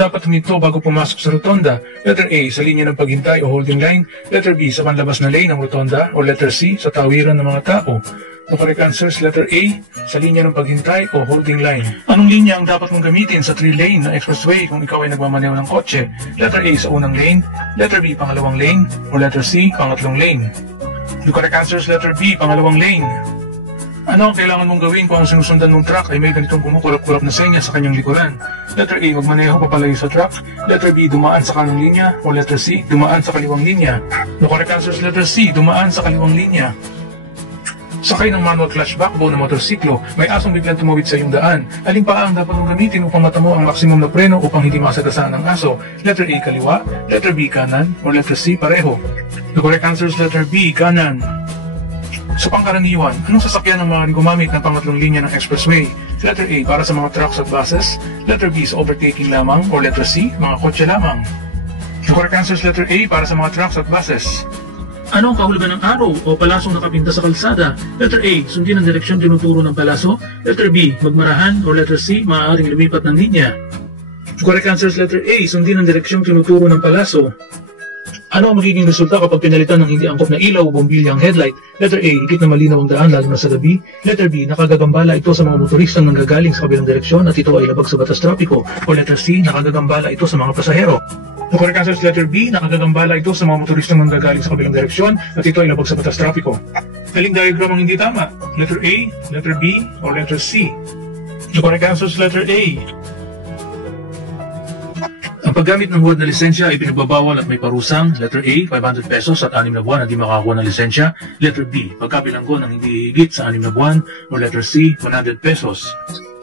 dapat huminto bago pumasok sa rotonda? Letter A, sa linya ng paghintay o holding line. Letter B, sa panlabas na lane ng rotonda. O letter C, sa tawiran ng mga tao. The correct answer is letter A, sa linya ng paghintay o holding line. Anong linya ang dapat mong gamitin sa 3-lane na expressway kung ikaw ay nagmamaneho ng kotse? Letter A, sa unang lane. Letter B, pangalawang lane. O letter C, pangatlong lane. The correct answer is letter B, pangalawang lane. Ano ang kailangan mong gawin kung ang sinusundan mong truck ay may ganitong kumukulap-kulap na senya sa kanyang likuran? Letter A, magmaneho papalayo sa truck. Letter B, dumaan sa kanang linya. O letter C, dumaan sa kaliwang linya. The correct answer is letter C, dumaan sa kaliwang linya. Sakay ng manual clutch backbone ng motorsiklo, may asong biglang tumawid sa iyong daan. Alin pa ang dapat mong gamitin upang matamo ang maksimum na preno upang hindi masagasaan ng aso? Letter A, kaliwa. Letter B, kanan. O letter C, pareho. The correct answer is letter B, kanan. Sa pangkaraniwan, anong sasakyan ang maaaring gumamit ng pangatlong linya ng expressway? Letter A, para sa mga trucks at buses. Letter B, sa overtaking lamang. O letter C, mga kotse lamang. The correct answer is letter A, para sa mga trucks at buses. Ano ang kahulugan ng araw o palasong nakapinta sa kalsada? Letter A, sundin ang direksyon tinuturo ng palaso. Letter B, magmarahan. O letter C, maaaring lumipat ng linya. The correct answer is letter A, sundin ang direksyon tinuturo ng palaso. Ano ang magiging resulta kapag pinalitan ng hindi angkop na ilaw o bombilya ang headlight? Letter A, higit na malinaw ang daan lalo na sa gabi. Letter B, nakagagambala ito sa mga motoristang nanggagaling sa kabilang direksyon at ito ay labag sa batas trapiko. O letter C, nakagagambala ito sa mga pasahero. The correct answer is letter B, nakagagambala ito sa mga motoristang nanggagaling sa kabilang direksyon at ito ay labag sa batas trapiko. Taling diagram ang hindi tama. Letter A, letter B, o letter C. The correct answer is letter A. Ang paggamit ng huwad na lisensya ay pinagbabawal at may parusang. Letter A, 500 pesos at 6 na buwan na di makakuha ng lisensya. Letter B, pagkabilanggo ng hindi higit sa 6 na buwan. O letter C, 100 pesos.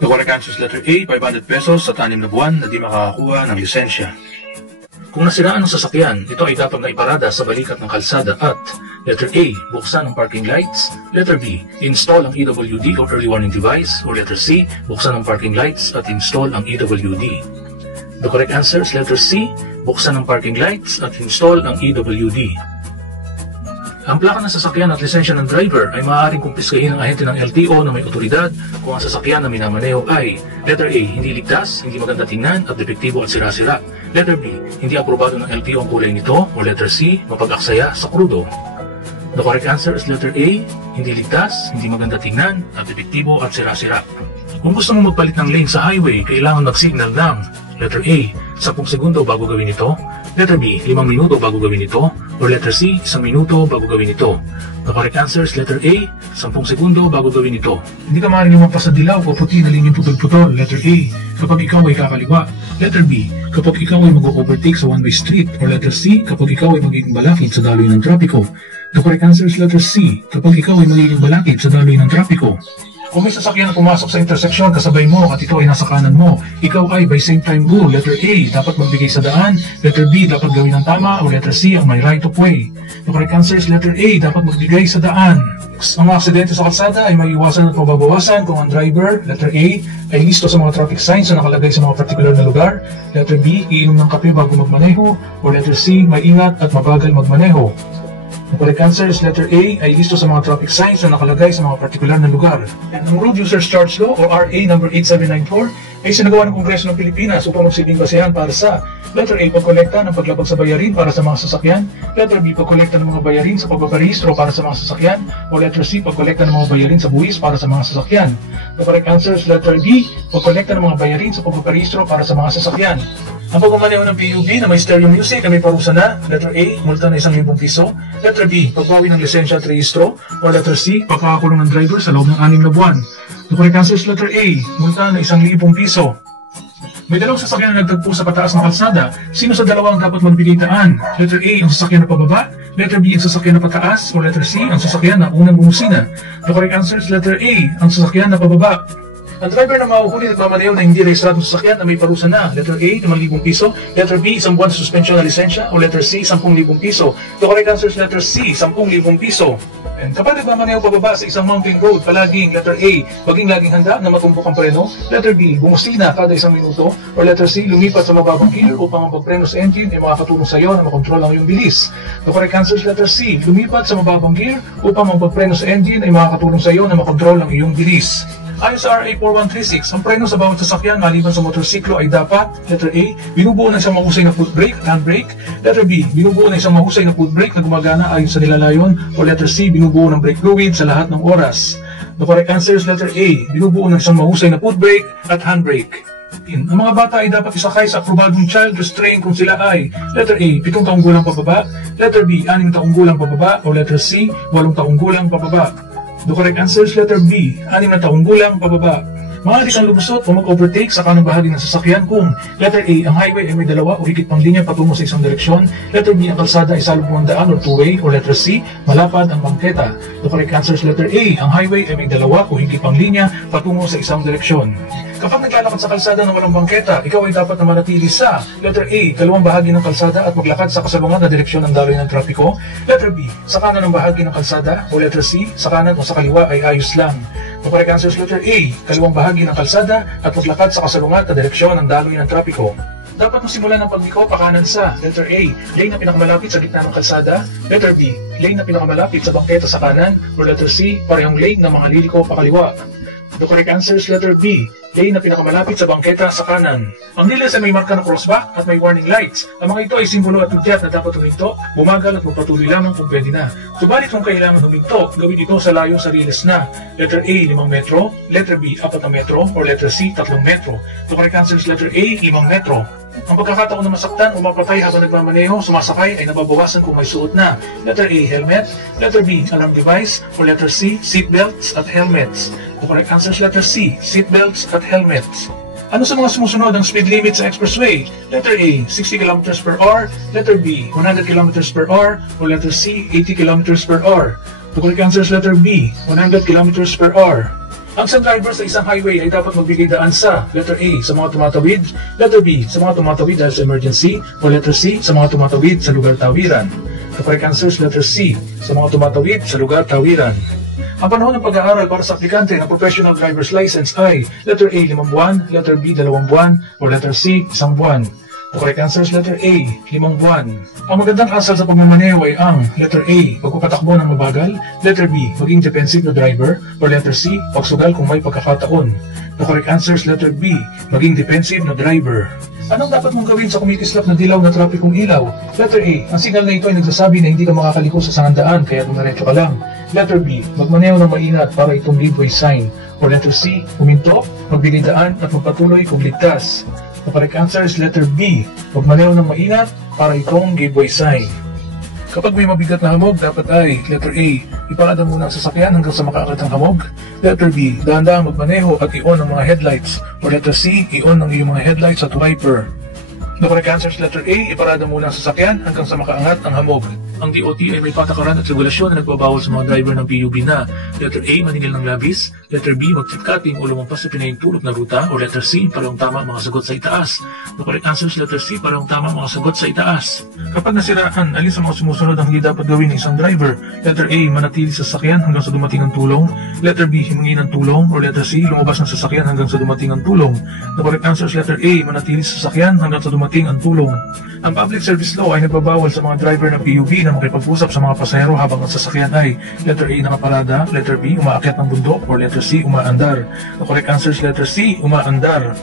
The correct answer is letter A, 500 pesos at 6 na buwan na di makakakuha ng lisensya. Kung nasiraan ang sasakyan, ito ay dapat na iparada sa balikat ng kalsada at letter A, buksan ang parking lights. Letter B, install ang EWD o early warning device. O letter C, buksan ang parking lights at install ang EWD. The correct answer is letter C, buksan ang parking lights at install ang EWD. Ang plaka ng sasakyan at lisensya ng driver ay maaaring kumpiskahin ng ahente ng LTO na may otoridad kung ang sasakyan na minamaneho ay letter A, hindi ligtas, hindi maganda tingnan at depektibo at sira-sira. Letter B, hindi aprobado ng LTO ang kulay nito. O letter C, mapag-aksaya sa krudo. The correct answer is letter A, hindi ligtas, hindi maganda tingnan at depektibo at sira-sira. Kung gusto mo magpalit ng lane sa highway, kailangan mag-signal ng letter A, 10 segundo bago gawin ito. Letter B, 5 minuto bago gawin ito. O letter C, 1 minuto bago gawin ito. The correct answer is letter A, 10 segundo bago gawin ito. Hindi ka maaaring lumampas sa dilaw o puti na linyang putol-putol. Letter A, kapag ikaw ay kakaliwa. Letter B, kapag ikaw ay mag-overtake sa one-way street. O letter C, kapag ikaw ay magiging balakid sa daloy ng trapiko. The correct answer is letter C, kapag ikaw ay magiging balakid sa daloy ng trapiko. Kung may sasakyan na pumasok sa interseksyon kasabay mo at ito ay nasa kanan mo, ikaw ay by same time rule. Letter A, dapat magbigay sa daan. Letter B, dapat gawin ng tama. O letter C, ang may right of way. The correct answer is letter A, dapat magbigay sa daan. Ang mga aksidente sa kalsada ay maiiwasan at mababawasan kung ang driver, letter A, ay listo sa mga traffic signs na nakalagay sa mga particular na lugar. Letter B, iinom ng kape bago magmaneho. O letter C, maingat at mabagal magmaneho. Ang correct answer is letter A, ay listo sa mga traffic signs na nakalagay sa mga partikular na lugar. Ang Road Users Charge Law o RA number 8794 ay sinagawa ng Kongreso ng Pilipinas upang magsilbing basehan para sa letter A, pagkolekta ng paglabag sa bayarin para sa mga sasakyan. Letter B, pagkolekta ng mga bayarin sa pagpaparehistro para sa mga sasakyan. O letter C, pagkolekta ng mga bayarin sa buwis para sa mga sasakyan. The correct answer is letter B, pagkolekta ng mga bayarin sa pagpaparehistro para sa mga sasakyan. Ang pagmamaneho ng PUV na may stereo music ay may parusa na. Letter A, multa na 1,000 piso. Letter B, pagbawi ng lisensya at rehistro. O letter C, pagkakakulong ng driver sa loob ng 6 na buwan. The correct answer is letter A, multa na 1,000 piso. May dalawang sasakyan na nagtagpo sa pataas ng kalsada. Sino sa dalawa ang dapat magbigay daan? Letter A, ang sasakyan na pababa. Letter B, ang sasakyan na pataas. O letter C, ang sasakyan na unang bumusina. The correct answer is letter A, ang sasakyan na pababa. Ang driver na mahuhuli nagmamaneho na hindi rehistradong sasakyan na may parusa na. Letter A, 5,000 piso. Letter B, 1 buwan suspension na lisensya. O letter C, 10,000 piso. The correct answer is letter C, 10,000 piso. And kapag nagmamaneho pababa sa isang mountain road, palaging letter A, maging laging handa na matumbok ang preno. Letter B, bumusina kada 1 minuto. O letter C, lumipat sa mababang gear upang ang pagpreno sa engine ay makakatulong sa iyo na makontrol ang iyong bilis. The correct answer is letter C, lumipat sa mababang gear upang ang pagpreno sa engine ay makakatulong sa iyo na makontrol ang iyong bilis. Ayon sa RA 4136, ang preno sa bawat sasakyan maliban sa motorsiklo ay dapat, letter A, binubuo ng isang mahusay na foot brake at handbrake. Letter B, binubuo ng isang mahusay na foot brake na gumagana ayon sa nilalayon. O letter C, binubuo ng brake fluid sa lahat ng oras. The correct answer is letter A, binubuo ng isang mahusay na foot brake at handbrake. Ang mga bata ay dapat isakay sa aprobadong child restraint kung sila ay letter A, 7 taong gulang pababa, letter B, 6 taong gulang pababa, o letter C, 8 taong gulang pababa. The correct answer is letter B, 6 na taong gulang pababa. Maaari kang lumusot o mag-overtake sa kanang bahagi ng sasakyan kung letter A, ang highway ay may dalawa o higit pang linya patungo sa isang direksyon, letter B, ang kalsada ay salubungang daan o two-way, o letter C, malapad ang bangketa. The correct answer is letter A, ang highway ay may dalawa o higit pang linya patungo sa isang direksyon. Kapag naglalakad sa kalsada na walang bangketa, ikaw ay dapat na manatili sa letter A, kalawang bahagi ng kalsada at maglakad sa kasalungat na direksyon ng daloy ng trapiko. Letter B, sa kanan ng bahagi ng kalsada, o letter C, sa kanan o sa kaliwa ay ayos lang. The correct answer is letter A, kalawang bahagi ng kalsada at maglakad sa kasalungat na direksyon ng daloy ng trapiko. Dapat masimulan ang pagliko pakanan sa letter A, lane na pinakamalapit sa gitna ng kalsada, letter B, lane na pinakamalapit sa bangketa sa kanan, o letter C, parehong lane na mga liliko pakaliwa. The correct answer is letter B, lane na pinakamalapit sa bangketa sa kanan. Ang nilas ay may marka na crossback at may warning lights. Ang mga ito ay simbolo at udyat na dapat huminto, bumagal at magpatuloy lamang kung pwede na. Subalit kung kailangan huminto, gawin ito sa layong sa riles na letter A, 5 metro, letter B, 4 na metro, or letter C, 3 metro. The correct answer is letter A, 5 metro. Ang pagkakataon na masaktan o mapatay habang nagmamaneho, sumasakay ay nababawasan kung may suot na letter A, helmet, letter B, alarm device, or letter C, seatbelts at helmets. The correct answer is letter C, seatbelts at helmets. Ano sa mga sumusunod ang speed limit sa expressway? Letter A, 60 km per hour, letter B, 100 km per hour, or letter C, 80 km per hour. The correct answer is letter B, 100 km per hour. Ang isang driver sa isang highway ay dapat magbigay daan sa letter A, sa mga tumatawid, letter B, sa mga tumatawid dahil sa emergency, o letter C, sa mga tumatawid sa lugar tawiran. The correct answer is letter C, sa mga tumatawid sa lugar tawiran. Ang panahon ng pag-aaral para sa aplikante ng professional driver's license ay letter A, 5 buwan, letter B, 2 buwan, o letter C, 1 buwan. The correct answer is letter A, 5 buwan. Ang magandang asal sa pagmamaneho ay ang letter A, pagpapatakbo ng mabagal, letter B, maging defensive na driver, or letter C, pagsugal kung may pagkakataon. The correct answer is letter B, maging defensive na driver. Anong dapat mong gawin sa kumikislap na dilaw na trapikong ilaw? Letter A, ang signal na ito ay nagsasabi na hindi ka makakaliko sa sangandaan kaya dumiretso ka lang. Letter B, magmaneho ng maingat para itong leadway sign. Or letter C, huminto, magbigay daan at magpatuloy kung ligtas. The correct answer is letter B, magmaneho ng maingat para itong giveaway sign. Kapag may mabigat na hamog, dapat ay letter A, iparada muna ang sasakyan hanggang sa makaangat ang hamog. Letter B, dahan-dahang magmaneho at i-on ang mga headlights. Or letter C, i-on ang iyong mga headlights at wiper. The correct answer is letter A, iparada muna ang sasakyan hanggang sa makaangat ang hamog. Ang DOT ay may patakaran at regulasyon na nagbabawal sa mga driver ng PUB na letter A, maningil ng labis, letter B, mag-chit-cutting o lumampas sa pinahintulot na ruta, o letter C, parang tama ang mga sagot sa itaas. The correct answer is letter C, parang tama ang mga sagot sa itaas. Kapag nasiraan, alin sa mga sumusunod ang hindi dapat gawin ng isang driver? Letter A, manatili sa sasakyan hanggang sa dumating ang tulong, letter B, himingi ng tulong, or letter C, lumabas ng sasakyan hanggang sa dumating ang tulong. The correct answer is letter A, manatili sa sasakyan hanggang sa dumating ang tulong. Ang public service law ay nagbabawal sa mga driver ng PUB na makipag-usap sa mga pasahero habang ang sasakyan ay letter A, nakaparada, letter B, umaakyat ng bundok, or letter C, umaandar. The correct answer is letter C, umaandar.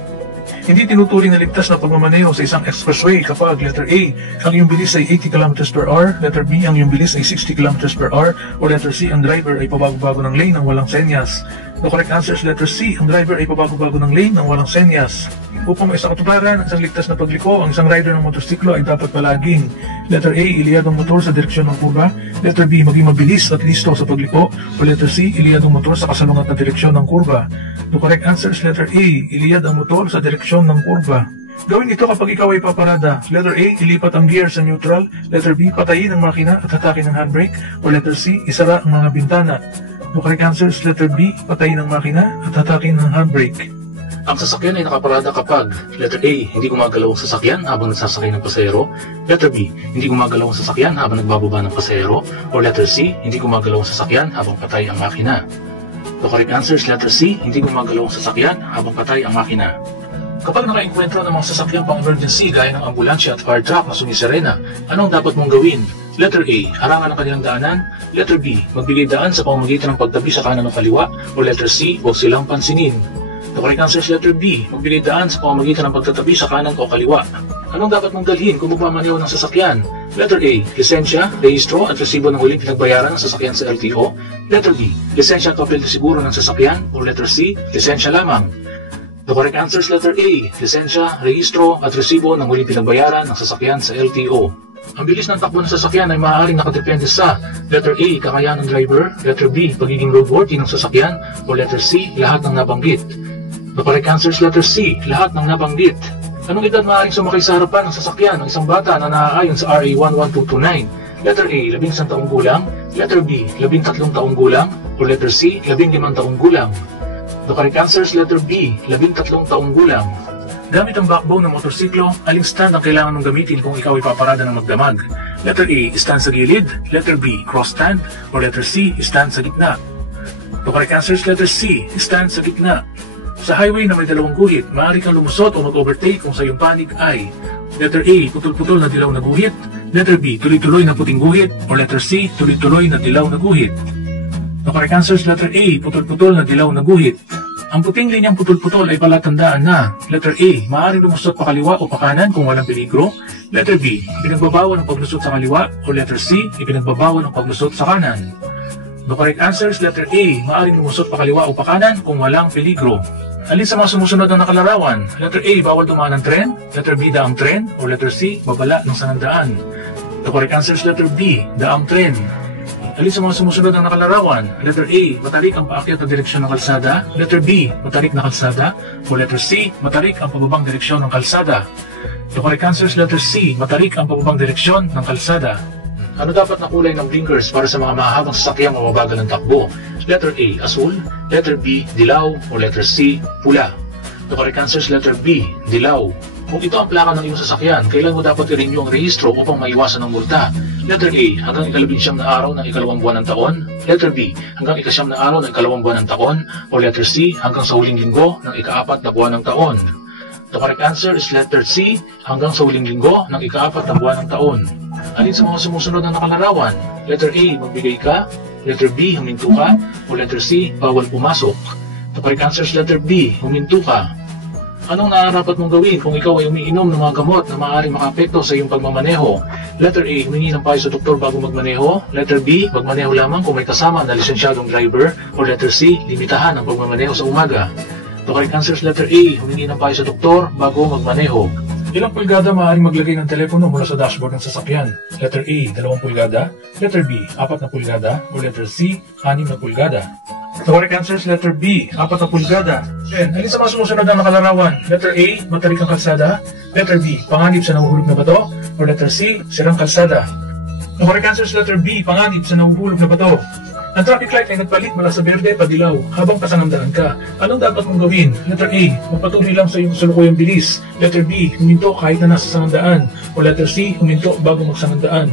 Hindi tinuturing na ligtas na pagmamaneho sa isang expressway kapag letter A, ang iyong bilis ay 80 km per hour, letter B, ang iyong bilis ay 60 km per hour, o letter C, ang driver ay pabago-bago ng lane ng walang senyas. The correct answer is letter C, ang driver ay pabago-bago ng lane ng walang senyas. Upang may isang katuparan, ang isang ligtas na pagliko, ang isang rider ng motorsiklo ay dapat palaging letter A, iliyad ang motor sa direksyon ng kurba, letter B, maging mabilis at listo sa pagliko, o letter C, iliyad ang motor sa kasalungat na direksyon ng kurba. The correct answer is letter A, iliyad ang motor sa direksyon ng kurba. Gawin ito kapag ikaw ay paparada. Letter A, ilipat ang gear sa neutral, letter B, patayin ang makina at hatakin ang handbrake, o letter C, isara ang mga bintana. The correct answer is letter B, patayin ang makina at hatakin ang handbrake. Ang sasakyan ay nakaparada kapag letter A, hindi gumagalaw ang sasakyan habang nagsasakay ng pasahero, letter B, hindi gumagalaw ang sasakyan habang nagbababa ng pasahero, o letter C, hindi gumagalaw ang sasakyan habang patay ang makina. The correct answer is letter C, hindi gumagalaw ang sasakyan habang patay ang makina. Kapag nakaengkwentro ng mga sasakyan pang emergency gaya ng ambulansya at fire truck na sumisirena, anong dapat mong gawin? Letter A, harangan ang kanilang daanan. Letter B, magbigay daan sa pamamagitan ng pagtabi sa kanan o kaliwa. O letter C, huwag silang pansinin. The correct answer is letter B, magbigay daan sa pamamagitan ng pagtatabi sa kanan o kaliwa. Anong dapat mong dalhin kung magmamaneho ng sasakyan? Letter A, lisensya, rehistro at resibo ng huling pinagbayaran ng sasakyan sa LTO. Letter B, lisensya at papel de siguro ng sasakyan. O letter C, lisensya lamang. The correct answer is letter A, lisensya, rehistro at resibo ng huling pinagbayaran ng sasakyan sa LTO. Ang bilis ng takbo ng sasakyan ay maaaring nakadepende sa letter A, kakayahan ng driver, letter B, pagiging roadworthy ng sasakyan, o letter C, lahat ng nabanggit. The correct answer is letter C, lahat ng nabanggit. Anong edad maaaring sumakay sa harapan ng sasakyan ng isang bata na naaayon sa RA 11229? Letter A, 11 taong gulang, letter B, 13 taong gulang, o letter C, 15 taong gulang. The correct answer is letter B, 13 taong gulang. Gamit ang backbone ng motorsiklo, aling stand ang kailangan mong gamitin kung ikaw ay paparada ng magdamag? Letter A, stand sa gilid, letter B, cross stand, o letter C, stand sa gitna. The correct answer is letter C, stand sa gitna. Sa highway na may dalawang guhit, maaari kang lumusot o mag-overtake kung sa iyong panig ay letter A, putol-putol na dilaw na guhit, letter B, tuloy-tuloy na puting guhit, o letter C, tuloy-tuloy na dilaw na guhit. The correct answer is letter A, putol-putol na dilaw na guhit. Ang puting linyang putol-putol ay palatandaan na letter A, maaaring lumusot pa kaliwa o pa kanan kung walang peligro. Letter B, ipinagbabawal ang paglusot sa kaliwa, o letter C, ipinagbabawal ang paglusot sa kanan. The correct answer is letter A, maaaring lumusot pa kaliwa o pa kanan kung walang peligro. Alin sa mga sumusunod na nakalarawan? Letter A, bawal dumaan ng tren, letter B, daang tren, o letter C, babala ng sanandaan. The correct answer is letter B, daang tren. Alin sa mga sumusunod na nakalarawan? Letter A, matarik ang paakyat na direksyon ng kalsada. Letter B, matarik na kalsada. O letter C, matarik ang pababang direksyon ng kalsada. The correct answer is letter C, matarik ang pababang direksyon ng kalsada. Ano dapat na kulay ng blinkers para sa mga mahabang sasakyang mababagal ng takbo? Letter A, asul. Letter B, dilaw. O letter C, pula. The correct answer is letter B, dilaw. Kung ito ang plaka ng iyong sasakyan, kailan mo dapat i-renew ang rehistro upang maiwasan ang multa? Letter A, hanggang ika-19 na araw ng ika-2 buwan ng taon. Letter B, hanggang ika-9 na araw ng ika-2 buwan ng taon. O letter C, hanggang sa huling linggo ng ika-4 na buwan ng taon. The correct answer is letter C, hanggang sa huling linggo ng ika-4 na buwan ng taon. Alin sa mga sumusunod na nakalarawan? Letter A, magbigay ka. Letter B, huminto ka. O letter C, bawal pumasok. The correct answer is letter B, huminto ka. Anong nararapat mong gawin kung ikaw ay umiinom ng mga gamot na maaaring makaapekto sa iyong pagmamaneho? Letter A, humingi ng payo sa doktor bago magmaneho. Letter B, magmaneho lamang kung may kasama na lisensyadong driver. O letter C, limitahan ang pagmamaneho sa umaga. The correct answer is letter A, humingi ng payo sa doktor bago magmaneho. Ilang pulgada maaaring maglagay ng telepono mula sa dashboard ng sasakyan? Letter A, 2 pulgada. Letter B, 4 na pulgada. O letter C, 6 na pulgada. The correct answer is letter B, 4 na pulgada. Then, alin sa mga sumusunod na nakalarawan? Letter A, matarik ang kalsada. Letter B, panganib sa nahuhulog na bato. O letter C, sirang kalsada. The correct answer is letter B, panganib sa nahuhulog na bato. Ang traffic light ay nagpalit mula sa berde pa dilaw habang pasangamdaan ka. Anong dapat mong gawin? Letter A, magpatuloy lang sa iyong kasalukuyang bilis. Letter B, huminto kahit na nasa sanandaan. O letter C, huminto bago magsanandaan.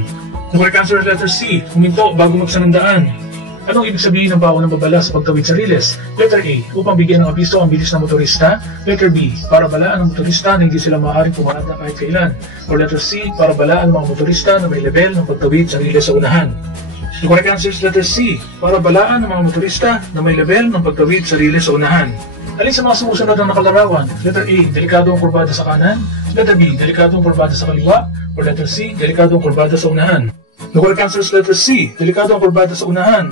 The correct answer is letter C, huminto bago magsanandaan. Anong ibig sabihin ng bawal ng babala sa pagtawid sa riles? Letter A, upang bigyan ng abiso ang bilis ng motorista. Letter B, para balaan ang motorista na hindi sila maaaring pumarada kahit kailan. O letter C, para balaan ang mga motorista na may level ng pagtawid sa riles sa unahan. The correct answer is letter C, para balaan ang mga motorista na may level ng pagtawid sa riles sa unahan. Alin sa mga sumusunod na nakalarawan? Letter A, delikado ang kurbada sa kanan. Letter B, delikado ang kurbada sa kaliwa. O letter C, delikado ang kurbada sa unahan. The correct answer is letter C, delikado ang kurbada sa unahan.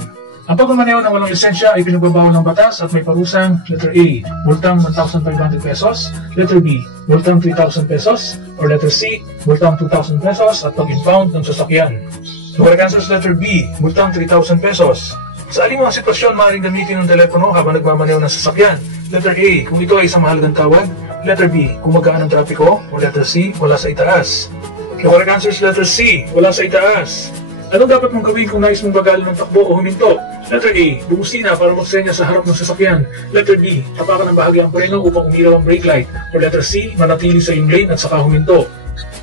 Ang pagmamaneho ng walang lisensya ay pinagbabawal ng batas at may parusang letter A, multang 1,500 pesos. Letter B, multang 3,000 pesos. Or letter C, multang 2,000 pesos at pag-impound ng sasakyan. The correct answer is letter B, multang 3,000 pesos. Sa aling mga sitwasyon, maaaring gamitin ng telepono habang nagmamaneho ng sasakyan? Letter A, kung ito ay isang mahalagang tawag. Letter B, kung magaan ang trapiko. O letter C, wala sa itaas. The correct answer is letter C, wala sa itaas. Ano dapat mong gawin kung nais mong bagalan ng takbo o huminto? Letter A, bumusina para magsenya sa harap ng sasakyan. Letter B, tapakan ng bahagi ang preno upang umilaw ang brake light. O letter C, manatili sa iyong lane at saka huminto.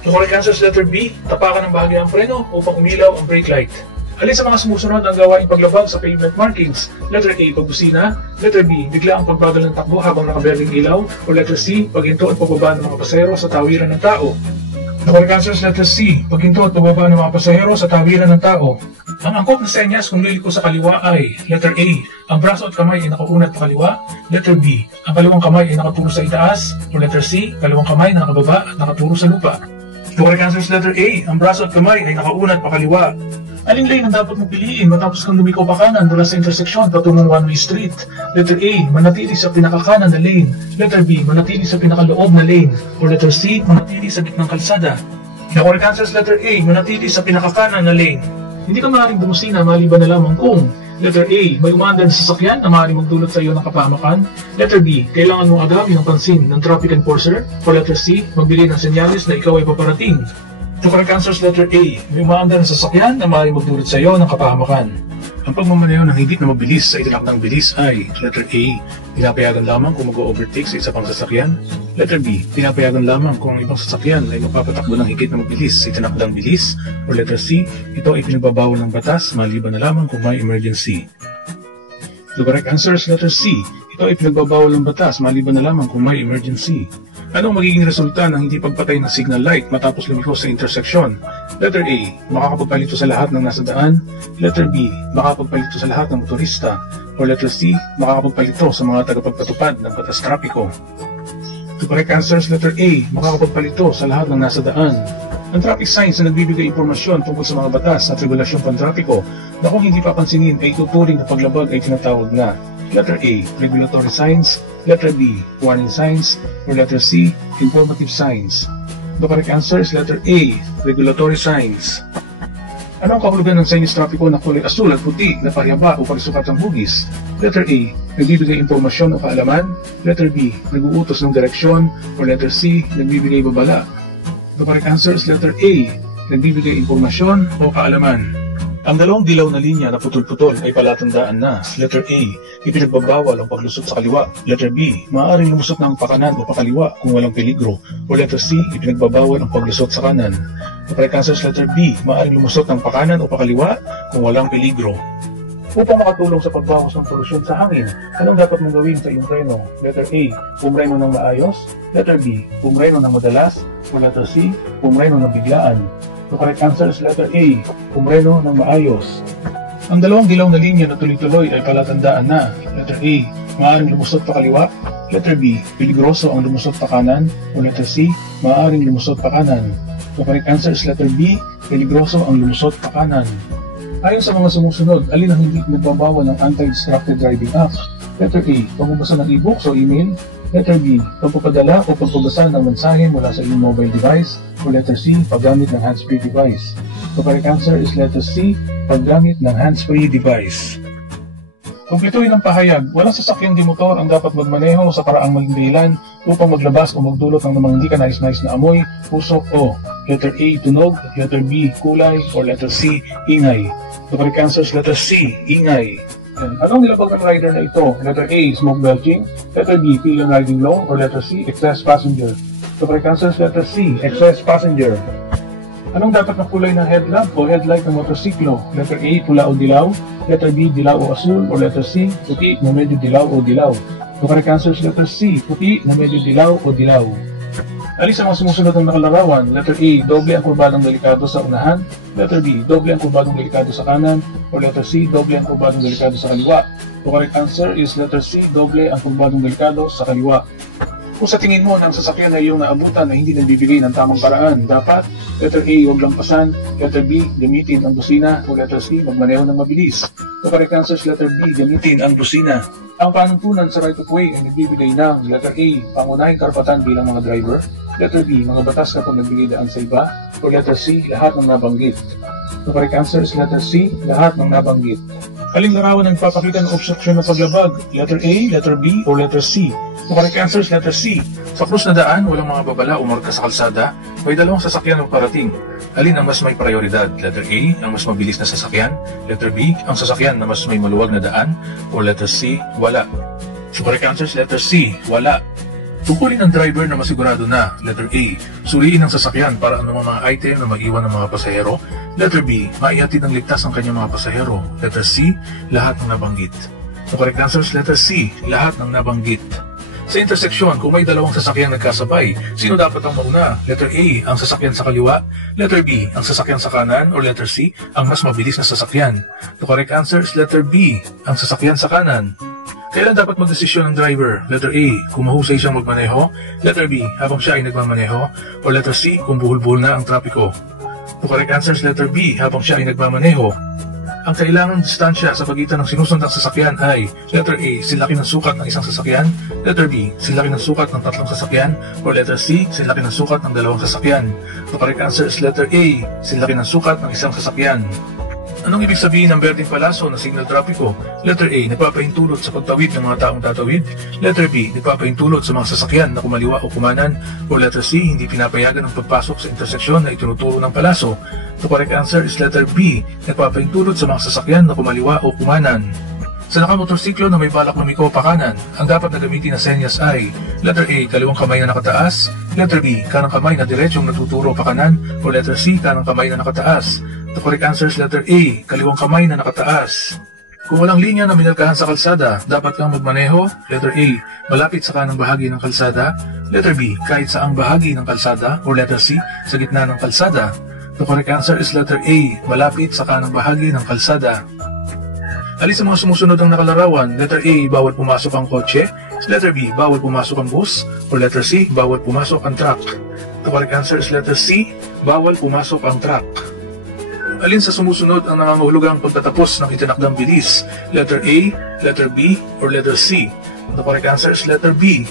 The correct answer is letter B, tapakan ng bahagi ang preno upang umilaw ang brake light. Alin sa mga sumusunod ang gawaing paglabag sa pavement markings? Letter A, pagbusina. Letter B, bigla ang pagbagal ng takbo habang nakaberdeng ilaw. O letter C, paghinto at pagbaba ng mga pasahero sa tawiran ng tao. The correct answer is letter C. Paghinto at pababa ng mga pasahero sa tawiran ng tao. Ang angkop na senyas kung liliko sa kaliwa ay letter A. Ang braso at kamay ay nakaunat pa kaliwa. Letter B. Ang kaliwang kamay ay nakaturo sa itaas. O letter C. Kaliwang kamay na nakababa at nakaturo sa lupa. The correct answer is letter A. Ang braso at kamay ay nakaunat pa kaliwa. Aling lane ang dapat mong piliin matapos kang lumiko pa kanan mula sa interseksyon patungong one-way street? Letter A. Manatili sa pinakakanan na lane. Letter B. Manatili sa pinakaloob na lane. O letter C. Manatili sa gitnang kalsada. The correct answer is letter A. Manatili sa pinakakanan na lane. Hindi ka maaaring bumusina maliban na lamang kung letter A. May umaandar na sasakyan na maaaring magdulot sa iyo ng kapahamakan. Letter B. Kailangan mong agawin ang pansin ng traffic enforcer. O letter C. Magbigay ng senyales na ikaw ay paparating. The correct answer is letter A. May umaandar na sasakyan na maaaring magdulot sa iyo ng kapahamakan. Ang pagmamaneho ng higit na mabilis sa itinakdang bilis ay letter A. Pinapayagan lamang kung mag-overtake sa isa pang sasakyan. Letter B. Pinapayagan lamang kung ang ibang sasakyan ay magpapatakbo ng higit na mabilis sa itinakdang bilis. O letter C. Ito ay pinagbabawal ng batas maliban na lamang kung may emergency. The correct answer is letter C. Ito ay pinagbabawal ng batas maliban na lamang kung may emergency. Anong magiging resulta ng hindi pagpatay ng signal light matapos lumiko sa interseksyon? Letter A. Makakapagpalito sa lahat ng nasa daan. Letter B. Makakapagpalito sa lahat ng motorista. O letter C. Makakapagpalito sa mga tagapagpatupad ng batas trapiko. The correct answer is letter A. Makakapagpalito sa lahat ng nasa daan. Ang traffic signs na nagbibigay impormasyon tungkol sa mga batas at regulasyon pantrapiko na kung hindi papansinin ay tuturing na paglabag ay tinatawag na letter A. Regulatory signs. Letter B. Warning signs. Or letter C. Informative signs. The correct answer is letter A. Regulatory signs. Ano ang kahulugan ng senyas trapiko na kulay asul at puti na parihaba o parisukat ng hugis? Letter A. Nagbibigay impormasyon o kaalaman. Letter B. Nag-uutos ng direksyon. Or letter C. Nagbibigay babala. The correct answer is letter A. Nagbibigay impormasyon o kaalaman. Ang dalawang dilaw na linya na putol-putol ay palatandaan na letter A. Ipinagbabawal ang paglusot sa kaliwa. Letter B. Maaaring lumusot ng pakanan o pakaliwa kung walang peligro. O letter C. Ipinagbabawal ang paglusot sa kanan. The correct answer is letter B. Maaaring lumusot ng pakanan o pakaliwa kung walang peligro. Upang makatulong sa pagbawas ng polusyon sa hangin, anong dapat mong gawin sa iyong preno? Letter A. Pumreno ng maayos. Letter B. Pumreno ng madalas. O letter C. Pumreno ng biglaan. The correct answer is letter A. Pumreno ng maayos. Ang dalawang dilaw na linya na tuloy-tuloy ay palatandaan na letter A. Maaaring lumusot pa kaliwa. Letter B. Peligroso ang lumusot pa kanan. O letter C. Maaaring lumusot pa kanan. The correct answer is letter B. Peligroso ang lumusot pa kanan. Ayon sa mga sumusunod, alin ang hindi nagbabawal ng Anti-Distracted Driving Act? Letter A. Pagbabasa ng e-books o email. Letter B. Pagpapadala o pagpabasa ng mensahe mula sa iyong mobile device. O letter C. Paggamit ng hands-free device. The correct answer is letter C. Paggamit ng hands-free device. Kumpletuhin ang pahayag, walang sasakyang dimotor ang dapat magmaneho sa paraang malindahilan upang maglabas o magdulot ng mga hindi ka nais-nais na amoy, usok o letter A. Tunog, letter B. Kulay, o letter C. Ingay. The correct answer is letter C. Ingay. Anong nilabag ng rider na ito? Letter A. Smoke belching. Letter B. Pillion riding low. Or letter C. Excess passenger. The correct answer is letter C. Excess passenger. Anong dapat na kulay ng headlamp o headlight ng motorsiklo? Letter A. Pula o dilaw. Letter B. Dilaw o asul. Or letter C. Puti na medyo dilaw o dilaw. The correct answer is letter C. Puti na medyo dilaw o dilaw. Alis ang mga sumusunod ng nakalarawan. Letter A. Doble ang kurbadong delikado sa unahan. Letter B. Doble ang kurbadong delikado sa kanan. Or letter C. Doble ang kurbadong delikado sa kaliwa. The correct answer is letter C. Doble ang kurbadong delikado sa kaliwa. Kung sa tingin mo ng sasakyan na iyong naabutan na hindi nagbibigay ng tamang paraan, dapat letter A. Huwag lampasan. Letter B. Gamitin ang busina. O letter C. Magmaneho ng mabilis. The correct answer is letter B. Gamitin ang busina. Ang panuntunan sa right of way ay nagbibigay ng letter A. Pangunahing karapatan bilang mga driver. Letter B. Mga batas kapag nagbigay daan sa iba. O letter C. Lahat ng nabanggit. The correct answer is letter C. Lahat ng nabanggit. Aling larawan ang papakita ng obstruction ng paglabag? Letter A, letter B, o letter C? The correct answer is letter C. Sa krus na daan, walang mga babala o marka sa kalsada, may dalawang sasakyan ang parating. Alin ang mas may prioridad? Letter A, ang mas mabilis na sasakyan. Letter B, ang sasakyan na mas may maluwag na daan. O letter C, wala. The correct answer is letter C, wala. Tungkulin ng driver na masigurado na, letter A, suriin ang sasakyan para anumang mga item na mag-iwan ng mga pasahero. Letter B, maihatid ng ligtas ang kanyang mga pasahero. Letter C, lahat ng nabanggit. The correct answer is letter C, lahat ng nabanggit. Sa interseksyon, kung may dalawang sasakyang nagkasabay, sino dapat ang mauna? Letter A, ang sasakyan sa kaliwa. Letter B, ang sasakyan sa kanan. Or letter C, ang mas mabilis na sasakyan. The correct answer is letter B, ang sasakyan sa kanan. Kailan dapat magdesisyon ng driver? Letter A, kung mahusay siyang magmaneho. Letter B, habang siya ay nagmamaneho. Or letter C, kung buhol-buhol na ang trapiko. The correct answer is letter B, habang siya ay nagmamaneho. Ang kailangang distansya sa pagitan ng sinusundang sasakyan ay letter A, sinlaki ng sukat ng isang sasakyan. Letter B, sinlaki ng sukat ng tatlong sasakyan. Or letter C, sinlaki ng sukat ng dalawang sasakyan. The correct answer is letter A, sinlaki ng sukat ng isang sasakyan. Anong ibig sabihin ng berdeng palaso na signal trapiko? Letter A, nagpapahintulot sa pagtawid ng mga taong tatawid. Letter B, nagpapahintulot sa mga sasakyan na kumaliwa o kumanan. Or letter C, hindi pinapayagan ang pagpasok sa interseksyon na itinuturo ng palaso. The correct answer is letter B, nagpapahintulot sa mga sasakyan na kumaliwa o kumanan. Sa nakamotorsiklo na may balak lumiko pa kanan, ang dapat na gamitin na senyas ay letter A, kaliwang kamay na nakataas. Letter B, kanang kamay na diretsyong natuturo pa kanan. Or letter C, kanang kamay na nakataas. The correct answer is letter A, kaliwang kamay na nakataas. Kung walang linya na minarkahan sa kalsada, dapat kang magmaneho. Letter A, malapit sa kanang bahagi ng kalsada. Letter B, kahit saang bahagi ng kalsada. Or letter C, sa gitna ng kalsada. The correct answer is letter A, malapit sa kanang bahagi ng kalsada. Alin sa mga sumusunod ang nakalarawan? Letter A, bawal pumasok ang kotse. Letter B, bawal pumasok ang bus. Or letter C, bawal pumasok ang truck. The correct answer is letter C, bawal pumasok ang truck. Alin sa sumusunod ang nangangahulugang pagtatapos ng itinakdang bilis? Letter A, letter B, or letter C? The correct answer is letter B.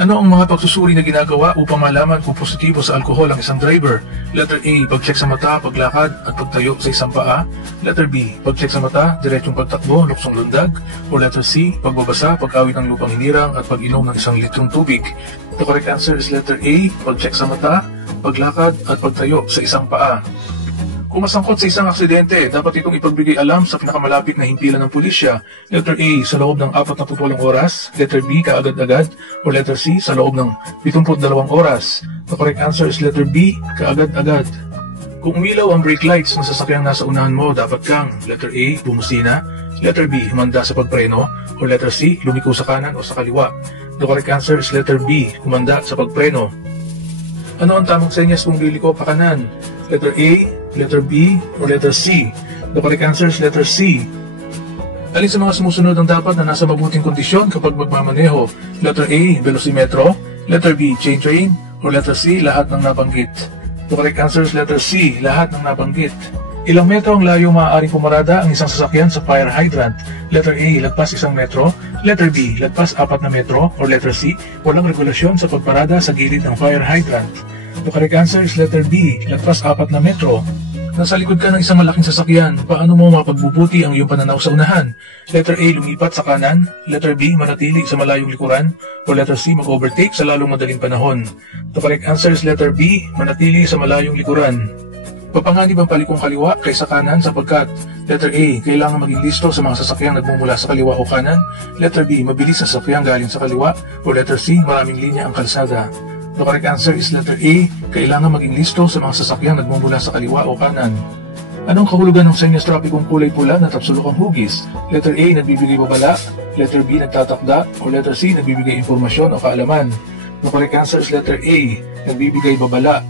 Ano ang mga pagsusuri na ginagawa upang malaman kung positibo sa alkohol ang isang driver? Letter A, pag-check sa mata, paglakad, at pagtayo sa isang paa. Letter B, pag-check sa mata, diretsyong pagtakbo, luksong lundag. O letter C, pagbabasa, pag-awit ng lupang hinirang, at pag-inom ng 1 litrong tubig. The correct answer is letter A, pag-check sa mata, paglakad, at pagtayo sa isang paa. Kung masangkot sa isang aksidente, dapat itong ipagbigay alam sa pinakamalapit na himpilan ng pulisya. Letter A, sa loob ng 48 oras. Letter B, kaagad-agad. O letter C, sa loob ng 72 oras. The correct answer is letter B, kaagad-agad. Kung umilaw ang brake lights ng sasakyang nasa unahan mo, dapat kang letter A, bumusina. Letter B, humanda sa pagpreno. O letter C, lumiko sa kanan o sa kaliwa. The correct answer is letter B, humanda sa pagpreno. Ano ang tamang senyas kung liliko pa kanan? Letter A, letter B, or letter C? The correct answer is letter C. Alin sa mga sumusunod ang dapat na nasa mabuting kondisyon kapag magmamaneho? Letter A, velocimetro. Letter B, chain train. Or letter C, lahat ng nabanggit? The correct answer is letter C, lahat ng nabanggit. Ilang metro ang layo maaaring pumarada ang isang sasakyan sa fire hydrant? Letter A, lagpas 1 metro. Letter B, lagpas 4 na metro. Or letter C, walang regulasyon sa pagparada sa gilid ng fire hydrant? The correct answer is letter B, lagpas 4 na metro. Nasa likod ka ng isang malaking sasakyan, paano mo mapagbubuti ang iyong pananaw sa unahan? Letter A, lumipat sa kanan. Letter B, manatili sa malayong likuran. O letter C, mag-overtake sa lalong madaling panahon. The correct answer is letter B, manatili sa malayong likuran. Papanganib ang palikong kaliwa kaysa kanan sapagkat letter A, kailangan maging listo sa mga sasakyang nagmumula sa kaliwa o kanan. Letter B, mabilis ang sasakyan galing sa kaliwa. O letter C, maraming linya ang kalsada. The correct answer is letter A, kailangan maging listo sa mga sasakyang nagmumula sa kaliwa o kanan. Anong kahulugan ng senyas trapikong kulay pula na tapsulokang hugis? Letter A, nagbibigay babala. Letter B, nagtatakda. O letter C, nagbibigay impormasyon o kaalaman. The correct answer is letter A, nagbibigay babala.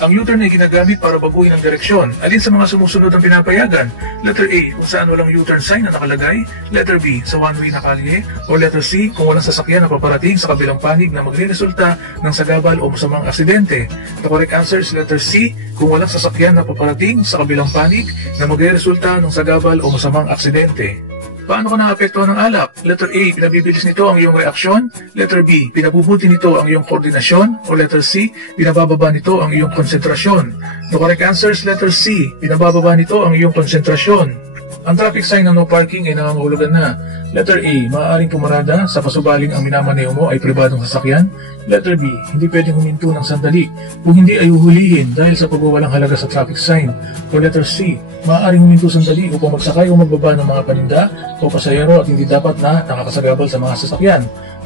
Ang U-turn ay ginagamit para baguhin ang direksyon. Alin sa mga sumusunod ang pinapayagan? Letter A, kung saan walang U-turn sign na nakalagay. Letter B, sa one-way na kalye. O letter C, kung walang sasakyan na paparating sa kabilang panig na magre-resulta ng sagabal o masamang aksidente. The correct answer is letter C, kung walang sasakyan na paparating sa kabilang panig na magre-resulta ng sagabal o masamang aksidente. Paano ka naapektuhan ng alak? Letter A, pinabibilis nito ang iyong reaksyon. Letter B, pinabubuti nito ang iyong koordinasyon. O letter C, pinabababa nito ang iyong konsentrasyon. The correct answer is letter C, pinabababa nito ang iyong konsentrasyon. Ang traffic sign ng no parking ay nangangahulugan na letter A, maaaring pumarada sa pasubaling ang minamaneho mo ay pribadong sasakyan. Letter B, hindi pwedeng huminto ng sandali. Kung hindi ay uhulihin dahil sa pagwawalang halaga sa traffic sign. O letter C, maaaring huminto sandali upang magsakay o magbaba ng mga paninda o pasahero at hindi dapat na nakakasagabal sa mga sasakyan.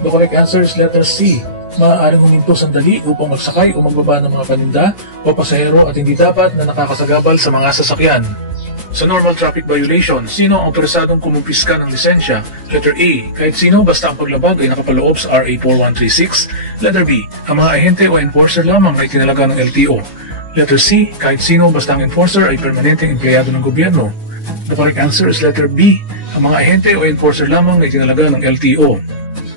The correct answer is letter C, maaaring huminto sandali upang magsakay o magbaba ng mga paninda o pasahero at hindi dapat na nakakasagabal sa mga sasakyan. Sa normal traffic violation, sino ang otorisadong kumumpiska ng lisensya? Letter A, kahit sino basta ang paglabag ay nakapaloob sa RA 4136. Letter B, ang mga ahente o enforcer lamang ay tinalaga ng LTO. Letter C, kahit sino basta ang enforcer ay permanenteng empleyado ng gobyerno. The correct answer is letter B, ang mga ahente o enforcer lamang ay tinalaga ng LTO.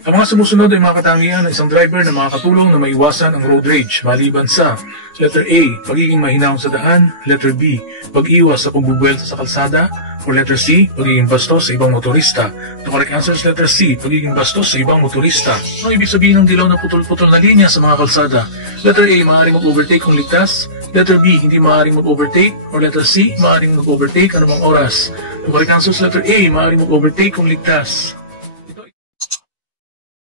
Ang mga sumusunod ay mga katangian ng isang driver na makakatulong na maiwasan ang road rage maliban sa letter A, pagiging mahinahon sa daan, letter B, pag-iwas sa pagbubuelta sa kalsada, o letter C, pagiging bastos sa ibang motorista. The correct answer is letter C, pagiging bastos sa ibang motorista. Ano ibig sabihin ng dilaw na putol-putol na linya sa mga kalsada? Letter A, maaaring mag-overtake kung ligtas. Letter B, hindi maaaring mag-overtake. Or letter C, maaaring mag-overtake anumang oras. The correct answer is letter A, maaaring mag-overtake kung ligtas.